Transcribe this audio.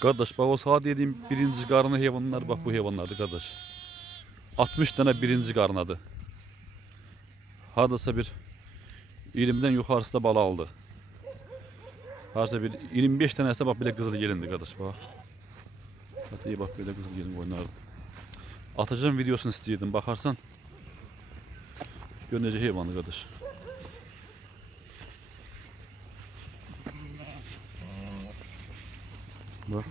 Kardeş bak o sağa dediğim birinci karnı hayvanlar bak bu hayvanlardı kardeş. 60 tane birinci karnadı. Hardasa bir 20'den yukarısı da bala aldı. Hardasa bir 25 tanesi bak bile kızıl gelindi kardeş bak. Hatta iyi bak böyle kızıl gelin oynardı. Atacağım videosunu isteyirdim bakarsan. Görünecek hayvanı kardeş. Bak.